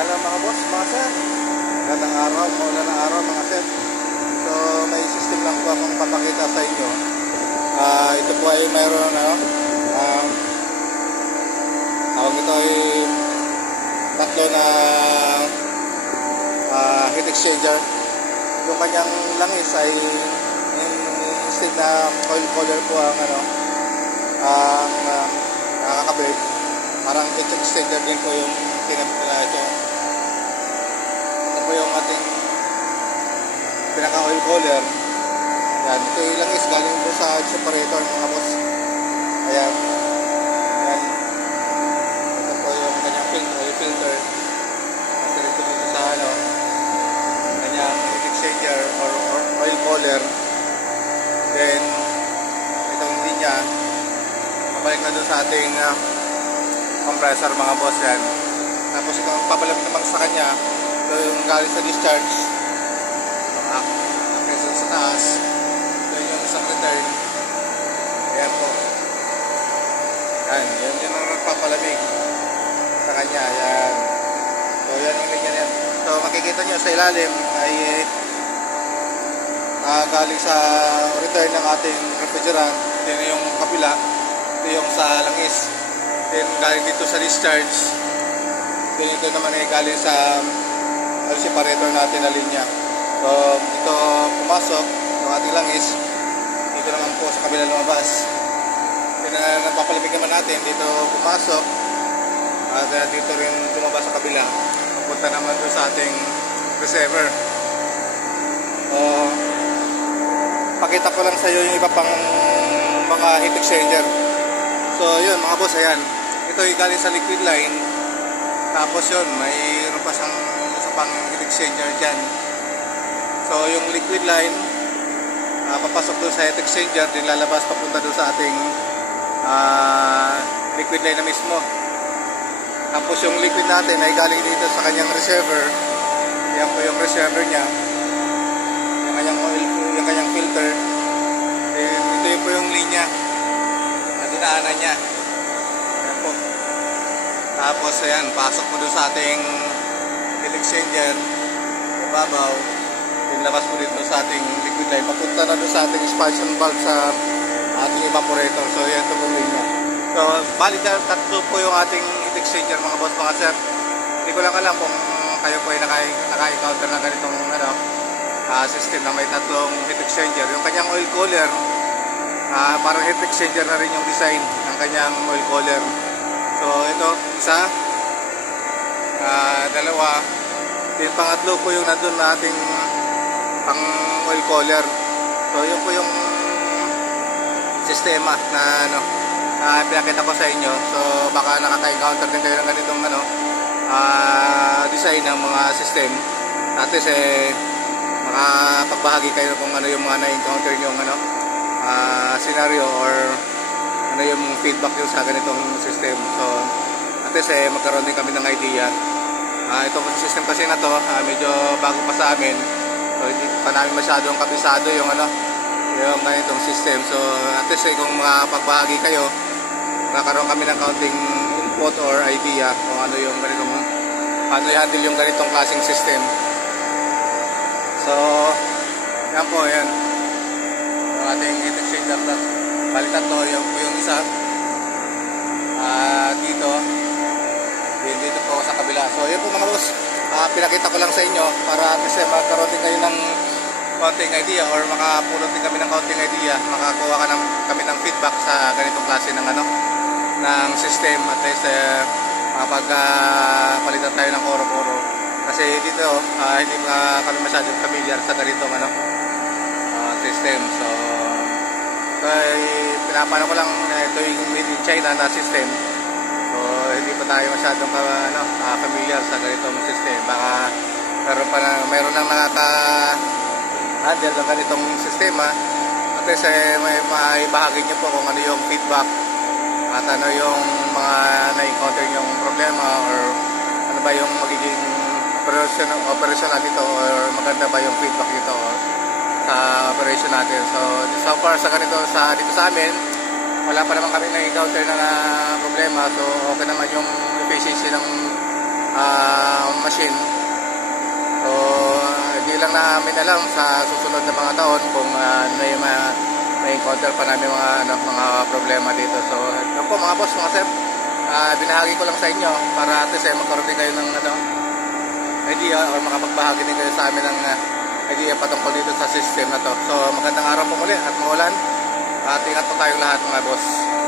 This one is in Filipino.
Hello mga boss, mga sir. Magandang araw, maulan ng araw mga sir. So may system lang po akong papakita sa inyo. Ito po ay mayroon tawag ito ay tatlo na heat exchanger. Yung kanyang langis ay instead na oil cooler po ang nakakabit. Parang heat exchanger din po yung tinapila ito. Ito po yung ating pinaka oil cooler. Yan, ito yung langis galing po sa separator mga boss. Ayan. Ayan. Ito po yung kanyang oil filter. Kasi dito sa kanyang heat exchanger or oil cooler. Then itong linya mabalik na doon sa ating compressor mga boss yan. Tapos itong papalam naman sa kanya, ito yung galing sa discharge. Pressure sa taas. Ito yung isang return. Ayan po. Yan. Yan ang nagpapalamig sa kanya. Yan. So yan yung linya yan. So makikita nyo sa ilalim ay galing sa return ng ating refrigerant. Ito yung kapila. Ito yung sa langis. Then galing dito sa discharge. Then ito naman ay galing sa separator natin na linya. So ito pumasok ng ating langis. Dito naman po sa kabila lumabas. Then nagpapalamig naman natin. Dito pumasok. At dito rin lumabas sa kabila. Papunta naman doon sa ating receiver. Pakita ko lang sa iyo yung iba pang mga heat exchanger. So yun mga boss, ayan. Ito yung galing sa liquid line. Tapos yun, mayroon pa siyang isa pang heat exchanger dyan. So yung liquid line, papasok doon sa heat exchanger, din lalabas papunta doon sa ating liquid line na mismo. Tapos yung liquid natin ay galing dito sa kanyang reservoir. Yan po yung reservoir niya. Yung kanyang oil, yung kanyang filter. Ito po yung linya na dinaanan niya. Ayan po. Tapos ayan, pasok po doon sa ating heat exchanger. Ibabaw. Labas po dito sa ating liquid line. Papunta na doon sa ating expansion valve sa ating evaporator. So yan ito po linya. So bali tatlo po yung ating heat exchanger mga boss mga sir. Hindi ko lang alam kung kayo po ay naka-encounter na ganitong system na may tatlong heat exchanger. Yung kanyang oil cooler, parang heat exchanger na rin yung design ng kanyang oil cooler. So ito, isa, dalawa, yung pangatlo po yung nandun na ating pang oil cooler. So yun po yung sistema na pinakita ko sa inyo. So baka nakaka-encounter din kayo ng ganitong design ng mga system. At least makapagbahagi kayo kung ano yung mga na-encounter nyo scenario or ano yung feedback nyo sa ganitong system. So at least magkaroon din kami ng idea. Itong system kasi na to medyo bago pa sa amin. So hindi pa namin masyadong kabisado yung yung ganitong system. So at least kung makapagbahagi kayo, magkaroon kami ng counting input or idea kung ano yung ganitong paano i-handle yung ganitong klaseng system. So yan po, yan yung ating heat exchanger. Balikan to yung isa dito po sa kabila. So yun po mga boss, pinakita ko lang sa inyo para kasi magkaroon din kayo ng konting idea or makapulot din kami ng konting idea, makakuha kami ng feedback sa ganitong klase ng ng system. At least palitan tayo ng koro-koro kasi dito hindi kami masyadong familiar sa ganitong system. So pinapano ko lang ito yung made in China na system. So hindi pa tayo masyadong familiar sa ganitong system. Baka mayroon nang nakaka-handle ng ganitong sistema. At least may bahagi nyo po kung ano yung feedback at ano yung mga na-encounter yung problema or ano ba yung magiging operational nito or maganda ba yung feedback nito sa operation natin. So far sa dito sa amin, wala pa naman kami na-encounter na problema. So okay naman yung efficiency ng machine machine. So hindi lang namin alam sa susunod na mga taon kung may encounter pa namin mga problema dito. So ito po mga boss, mga sir, binahagi ko lang sa inyo para at least magkaroon din kayo ng idea or makapagbahagi din kayo sa amin ng idea patungkol dito sa system na to. So magandang araw po muli at maulan at ingat po tayong lahat mga boss.